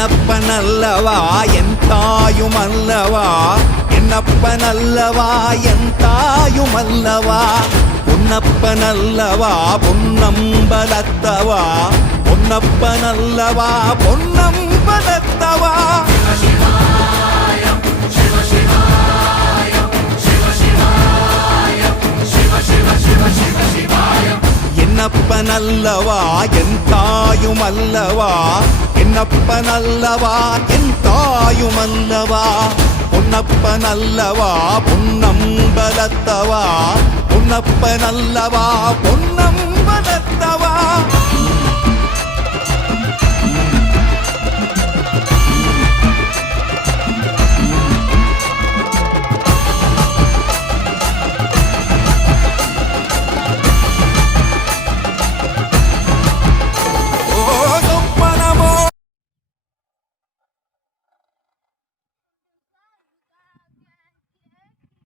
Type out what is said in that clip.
என்னப்பனல்லவா என் தாயுமல்லவா, என்னப்பனல்லவா என் தாயுமல்லவா, பொன்னப்பனல்லவா பொன்னம்பலத்தவா, பொன்னப்பனல்லவா பொன்னம்பலத்தவா. என்னப்பனல்லவா என் தாயுமல்லவா, என்னப்பனல்லவா என் தாயுமல்லவா, பொன்னப்பனல்லவா பொன்னம்பலத்தவா, பொன்னப்பனல்லவா பொன்னம்பலத்தவா.